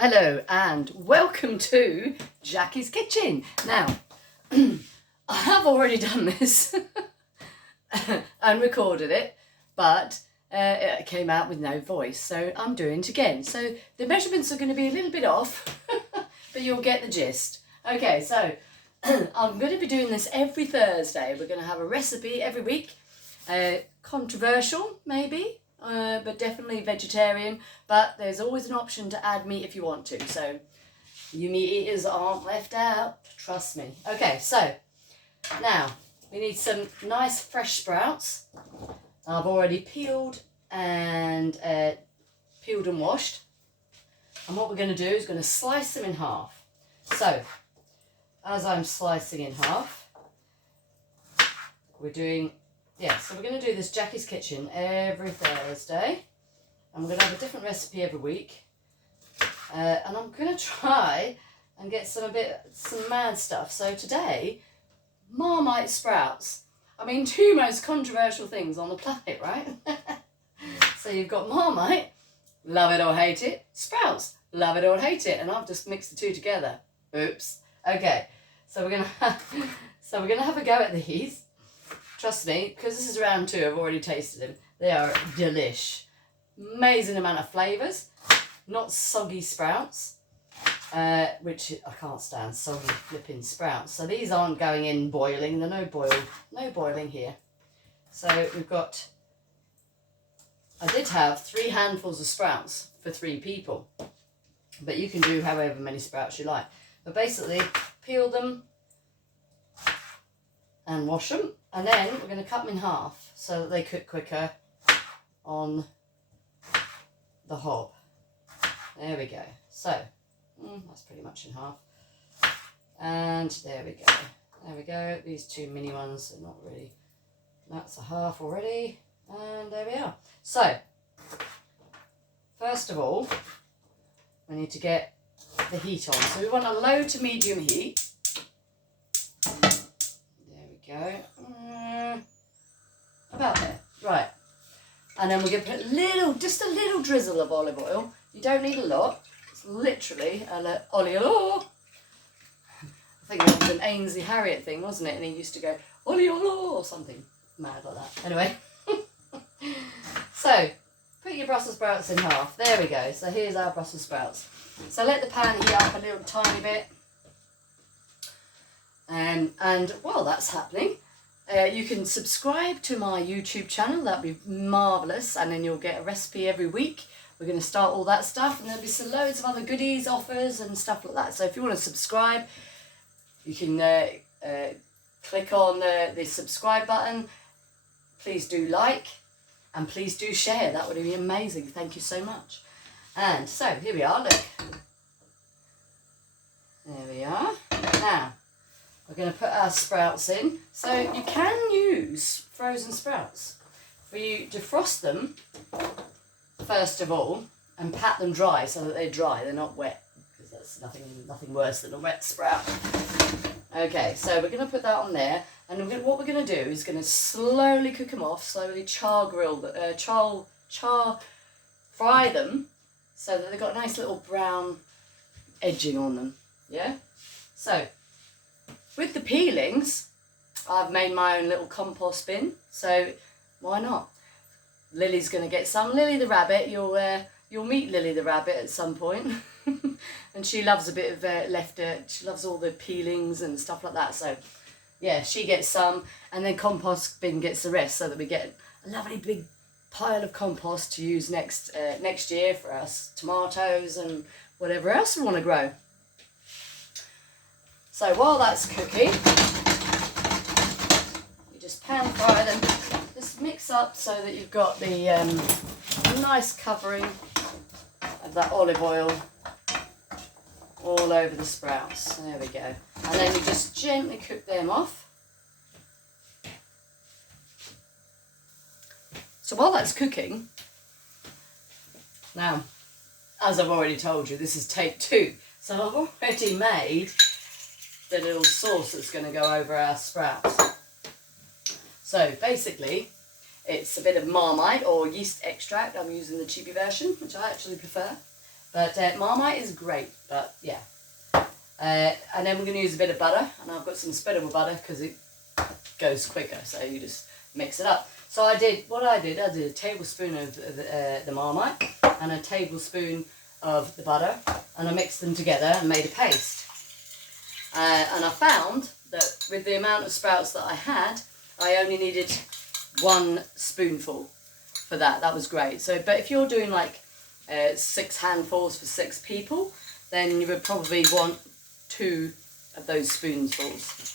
Hello and welcome to Jackie's Kitchen. Now, I have already done this and recorded it, but it came out with no voice, so I'm doing it again. So the measurements are going to be a little bit off, but you'll get the gist. Okay, so I'm going to be doing this every Thursday. We're going to have a recipe every week. Controversial, maybe. But definitely vegetarian, but there's always an option to add meat if you want to, so you meat eaters aren't left out, trust me. Okay, so now we need some nice fresh sprouts. I've already peeled and washed, and what we're going to do is going to slice them in half. So as I'm slicing in half, we're going to do this Jackie's Kitchen every Thursday, and we're going to have a different recipe every week, and I'm going to try and get some mad stuff. So today, Marmite Sprouts. I mean, two most controversial things on the planet, right? So you've got Marmite, love it or hate it, Sprouts, love it or hate it, and I've just mixed the two together. Oops. Okay, so we're going to have a go at these. Trust me, because this is round two, I've already tasted them. They are delish. Amazing amount of flavours. Not soggy sprouts, which I can't stand, soggy flipping sprouts. So these aren't going in boiling. They're no boiling here. So we've got, I did have 3 handfuls of sprouts for 3 people. But you can do however many sprouts you like. But basically, peel them and wash them. And then we're going to cut them in half so that they cook quicker on the hob. There we go. So, that's pretty much in half. And there we go. There we go. These 2 mini ones are not really, that's a half already. And there we are. So, first of all, we need to get the heat on. So we want a low to medium heat. Go about there, right, and then we're going to put just a little drizzle of olive oil. You don't need a lot. It's literally olive oil. I think it was an Ainsley Harriott thing, wasn't it? And he used to go olive oil or something mad like that. Anyway, so put your Brussels sprouts in half. There we go. So here's our Brussels sprouts. So let the pan heat up a little tiny bit. And while that's happening, you can subscribe to my YouTube channel. That'd be marvellous, and then you'll get a recipe every week. We're going to start all that stuff, and there'll be loads of other goodies, offers and stuff like that. So if you want to subscribe, you can click on the subscribe button. Please do like, and please do share. That would be amazing. Thank you so much. And so here we are, look. There we are. Now, we're going to put our sprouts in. So you can use frozen sprouts. You defrost them first of all and pat them dry so that they're dry. They're not wet, because that's nothing worse than a wet sprout. Okay, so we're going to put that on there, and what we're going to do is going to slowly cook them off, slowly fry them so that they've got a nice little brown edging on them. Yeah. So, with the peelings, I've made my own little compost bin, so why not? Lily's going to get some. Lily the rabbit, you'll meet Lily the rabbit at some point, and she loves a bit of she loves all the peelings and stuff like that. So, yeah, she gets some, and then compost bin gets the rest, so that we get a lovely big pile of compost to use next year for us tomatoes and whatever else we want to grow. So while that's cooking, you just pan fry them. Just mix up so that you've got the nice covering of that olive oil all over the sprouts. There we go. And then you just gently cook them off. So while that's cooking, now, as I've already told you, this is take 2. So I've already made the little sauce that's going to go over our sprouts. So basically, it's a bit of Marmite or yeast extract. I'm using the cheapy version, which I actually prefer. But Marmite is great, but yeah. And then we're going to use a bit of butter, and I've got some spreadable butter because it goes quicker, so you just mix it up. So I did a tablespoon of the Marmite and a tablespoon of the butter, and I mixed them together and made a paste. And I found that with the amount of sprouts that I had, I only needed 1 spoonful for that. That was great. So, but if you're doing like 6 handfuls for 6 people, then you would probably want 2 of those spoonfuls.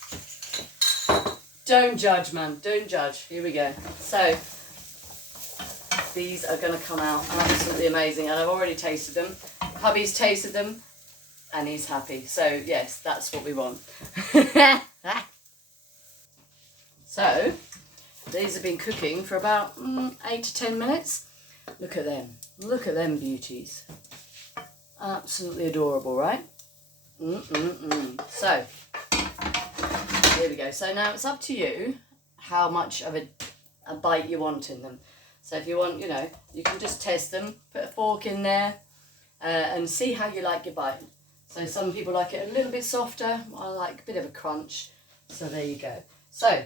Don't judge, man. Don't judge. Here we go. So these are going to come out absolutely amazing, and I've already tasted them. Hubby's tasted them, and he's happy. So yes, that's what we want. So these have been cooking for about 8 to 10 minutes. Look at them. Look at them beauties. Absolutely adorable, right? So here we go. So now it's up to you how much of a bite you want in them. So if you want, you know, you can just test them, put a fork in there, and see how you like your bite. So some people like it a little bit softer. I like a bit of a crunch. So there you go. So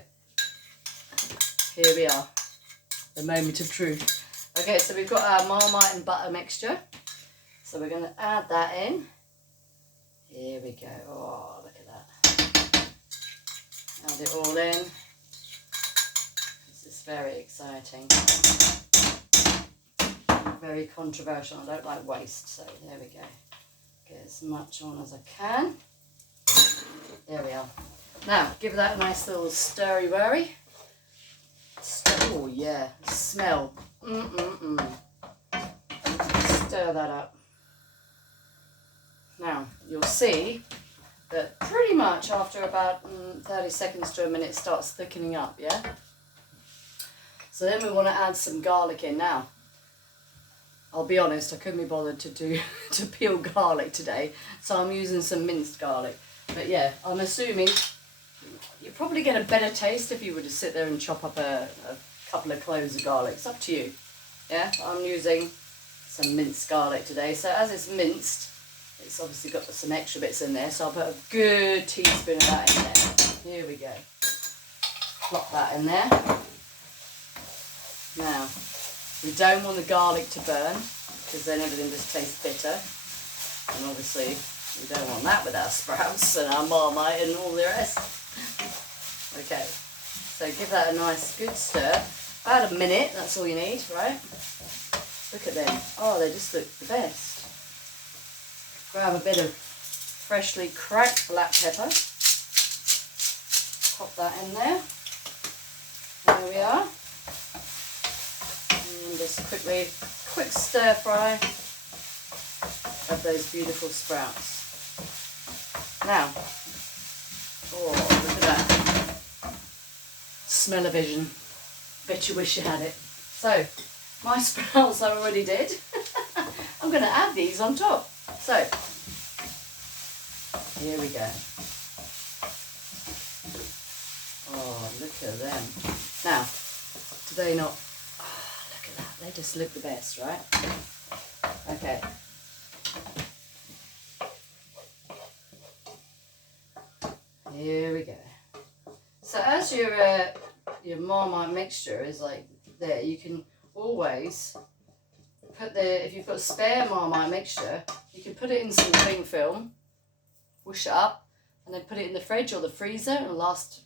here we are, the moment of truth. Okay, so we've got our Marmite and butter mixture. So we're going to add that in. Here we go. Oh, look at that. Add it all in. This is very exciting. Very controversial. I don't like waste, so there we go. Get as much on as I can. There we are. Now, give that a nice little stirry-worry. Oh, yeah. Smell. Stir that up. Now, you'll see that pretty much after about 30 seconds to a minute it starts thickening up, yeah? So then we want to add some garlic in now. I'll be honest, I couldn't be bothered to peel garlic today, so I'm using some minced garlic. But yeah, I'm assuming you probably get a better taste if you were to sit there and chop up a couple of cloves of garlic. It's up to you. Yeah, I'm using some minced garlic today. So as it's minced, it's obviously got some extra bits in there, so I'll put a good teaspoon of that in there. Here we go. Plop that in there. Now, we don't want the garlic to burn, because then everything just tastes bitter. And obviously, we don't want that with our sprouts and our Marmite and all the rest. Okay, so give that a nice good stir. About a minute, that's all you need, right? Look at them. Oh, they just look the best. Grab a bit of freshly cracked black pepper. Pop that in there. There we are. And just quick stir fry of those beautiful sprouts. Now, oh, look at that. Smell-o-vision. Bet you wish you had it. So, my sprouts I already did. I'm going to add these on top. So, here we go. Oh, look at them. Now, do they not... Oh, look at that. They just look the best, right? Okay. Here we go. So as your Marmite mixture is like there, you can always put if you've got spare Marmite mixture, you can put it in some cling film, whoosh it up, and then put it in the fridge or the freezer. It will last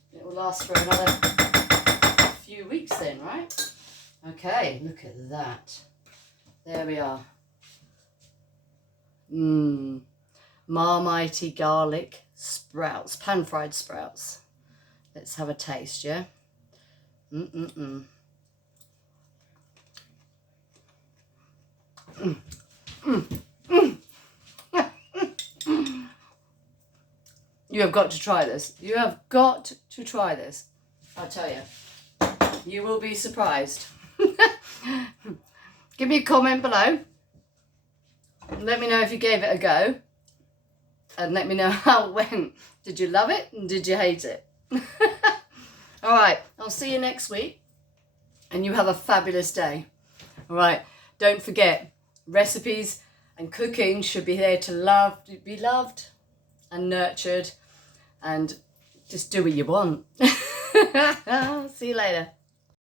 for another few weeks then, right? Okay, look at that. There we are. Marmite garlic sprouts, pan-fried sprouts. Let's have a taste, yeah? You have got to try this. You have got to try this. I'll tell you. You will be surprised. Give me a comment below. Let me know if you gave it a go. And let me know how it went. Did you love it and did you hate it? All right, I'll see you next week. And you have a fabulous day. All right, don't forget, recipes And cooking should be there to be loved and nurtured, and just do what you want. See you later.